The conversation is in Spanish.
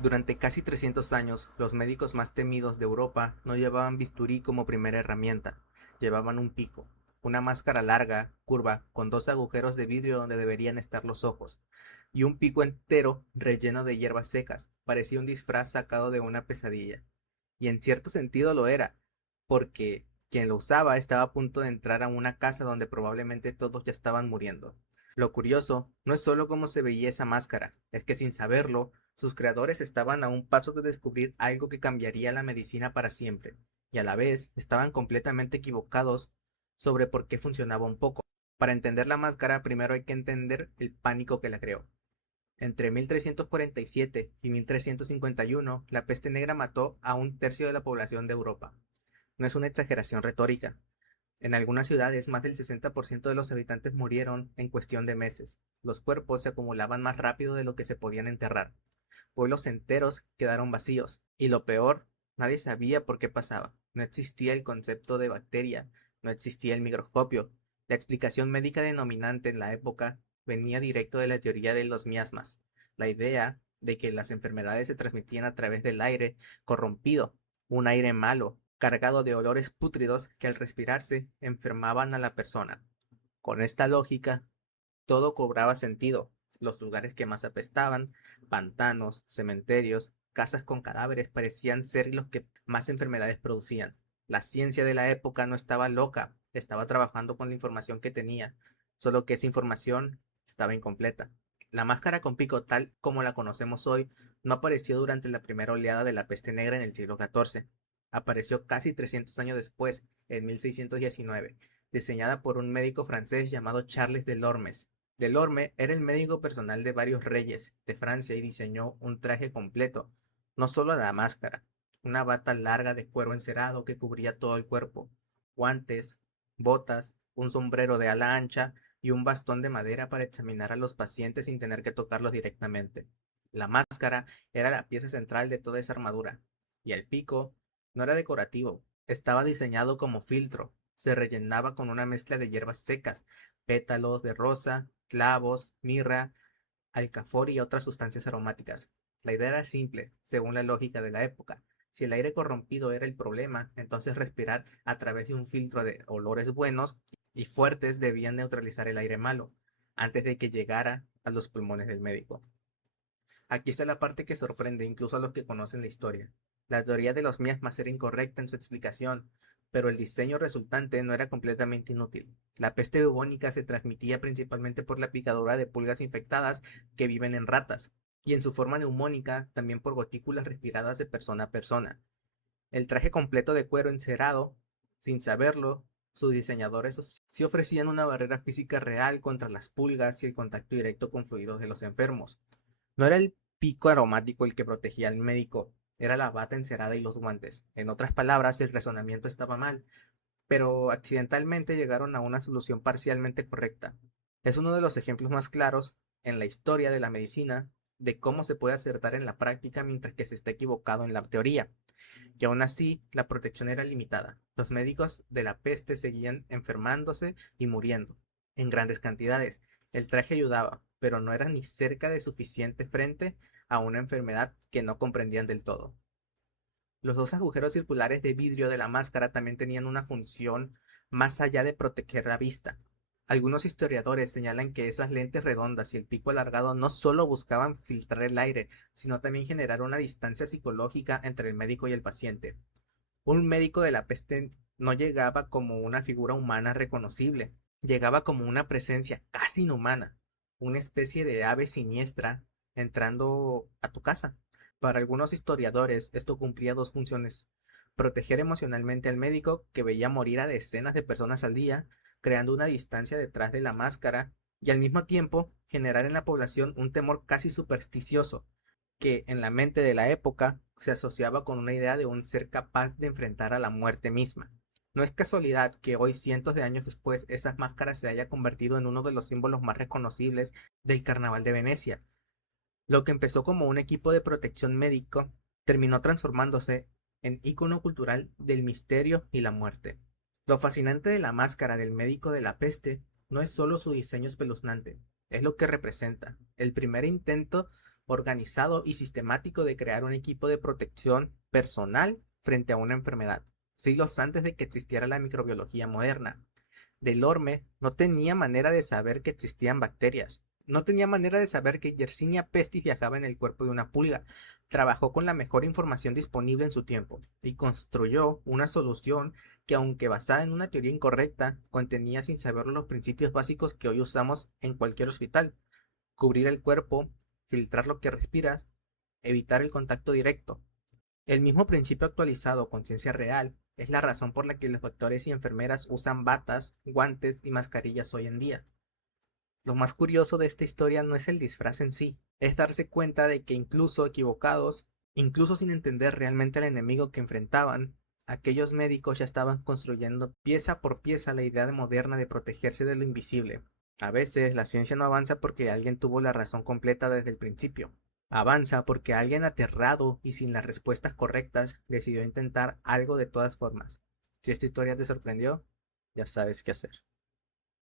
Durante casi 300 años, los médicos más temidos de Europa no llevaban bisturí como primera herramienta, llevaban un pico, una máscara larga, curva, con dos agujeros de vidrio donde deberían estar los ojos, y un pico entero relleno de hierbas secas. Parecía un disfraz sacado de una pesadilla. Y en cierto sentido lo era, porque quien lo usaba estaba a punto de entrar a una casa donde probablemente todos ya estaban muriendo. Lo curioso no es solo cómo se veía esa máscara, es que sin saberlo, sus creadores estaban a un paso de descubrir algo que cambiaría la medicina para siempre, y a la vez estaban completamente equivocados sobre por qué funcionaba un poco. Para entender la máscara, primero hay que entender el pánico que la creó. Entre 1347 y 1351, la peste negra mató a un tercio de la población de Europa. No es una exageración retórica. En algunas ciudades, más del 60% de los habitantes murieron en cuestión de meses. Los cuerpos se acumulaban más rápido de lo que se podían enterrar. Pueblos enteros quedaron vacíos. Y lo peor, nadie sabía por qué pasaba. No existía el concepto de bacteria, no existía el microscopio. La explicación médica denominante en la época venía directo de la teoría de los miasmas, la idea de que las enfermedades se transmitían a través del aire corrompido, un aire malo, cargado de olores pútridos que al respirarse enfermaban a la persona. Con esta lógica, todo cobraba sentido. Los lugares que más apestaban, pantanos, cementerios, casas con cadáveres, parecían ser los que más enfermedades producían. La ciencia de la época no estaba loca, estaba trabajando con la información que tenía, solo que esa información estaba incompleta. La máscara con pico tal como la conocemos hoy no apareció durante la primera oleada de la peste negra en el siglo XIV. Apareció casi 300 años después, en 1619, diseñada por un médico francés llamado Charles Delormes. Delorme era el médico personal de varios reyes de Francia y diseñó un traje completo, no solo la máscara, una bata larga de cuero encerado que cubría todo el cuerpo, guantes, botas, un sombrero de ala ancha y un bastón de madera para examinar a los pacientes sin tener que tocarlos directamente. La máscara era la pieza central de toda esa armadura, y el pico no era decorativo, estaba diseñado como filtro, se rellenaba con una mezcla de hierbas secas, pétalos de rosa, clavos, mirra, alcafor y otras sustancias aromáticas. La idea era simple, según la lógica de la época. Si el aire corrompido era el problema, entonces respirar a través de un filtro de olores buenos y fuertes debía neutralizar el aire malo, antes de que llegara a los pulmones del médico. Aquí está la parte que sorprende incluso a los que conocen la historia. La teoría de los miasmas era incorrecta en su explicación, pero el diseño resultante no era completamente inútil. La peste bubónica se transmitía principalmente por la picadura de pulgas infectadas que viven en ratas, y en su forma neumónica también por gotículas respiradas de persona a persona. El traje completo de cuero encerado, sin saberlo, sus diseñadores sí ofrecían una barrera física real contra las pulgas y el contacto directo con fluidos de los enfermos. No era el pico aromático el que protegía al médico, era la bata encerada y los guantes. En otras palabras, el razonamiento estaba mal, pero accidentalmente llegaron a una solución parcialmente correcta. Es uno de los ejemplos más claros en la historia de la medicina de cómo se puede acertar en la práctica mientras que se está equivocado en la teoría. Y aún así, la protección era limitada. Los médicos de la peste seguían enfermándose y muriendo, en grandes cantidades. El traje ayudaba, pero no era ni cerca de suficiente frente a una enfermedad que no comprendían del todo. Los dos agujeros circulares de vidrio de la máscara también tenían una función más allá de proteger la vista. Algunos historiadores señalan que esas lentes redondas y el pico alargado no solo buscaban filtrar el aire, sino también generar una distancia psicológica entre el médico y el paciente. Un médico de la peste no llegaba como una figura humana reconocible, llegaba como una presencia casi inhumana, una especie de ave siniestra entrando a tu casa. Para algunos historiadores, esto cumplía dos funciones: proteger emocionalmente al médico, que veía morir a decenas de personas al día, creando una distancia detrás de la máscara, y al mismo tiempo generar en la población un temor casi supersticioso, que en la mente de la época se asociaba con una idea de un ser capaz de enfrentar a la muerte misma. No es casualidad que hoy, cientos de años después, esas máscaras se haya convertido en uno de los símbolos más reconocibles del Carnaval de Venecia. Lo que empezó como un equipo de protección médico terminó transformándose en ícono cultural del misterio y la muerte. Lo fascinante de la máscara del médico de la peste no es solo su diseño espeluznante, es lo que representa: el primer intento organizado y sistemático de crear un equipo de protección personal frente a una enfermedad, siglos antes de que existiera la microbiología moderna. Delorme no tenía manera de saber que existían bacterias, no tenía manera de saber que Yersinia pestis viajaba en el cuerpo de una pulga. Trabajó con la mejor información disponible en su tiempo y construyó una solución que, aunque basada en una teoría incorrecta, contenía sin saberlo los principios básicos que hoy usamos en cualquier hospital: cubrir el cuerpo, filtrar lo que respiras, evitar el contacto directo. El mismo principio actualizado con ciencia real es la razón por la que los doctores y enfermeras usan batas, guantes y mascarillas hoy en día. Lo más curioso de esta historia no es el disfraz en sí, es darse cuenta de que incluso equivocados, incluso sin entender realmente al enemigo que enfrentaban, aquellos médicos ya estaban construyendo pieza por pieza la idea moderna de protegerse de lo invisible. A veces la ciencia no avanza porque alguien tuvo la razón completa desde el principio. Avanza porque alguien aterrado y sin las respuestas correctas decidió intentar algo de todas formas. Si esta historia te sorprendió, ya sabes qué hacer.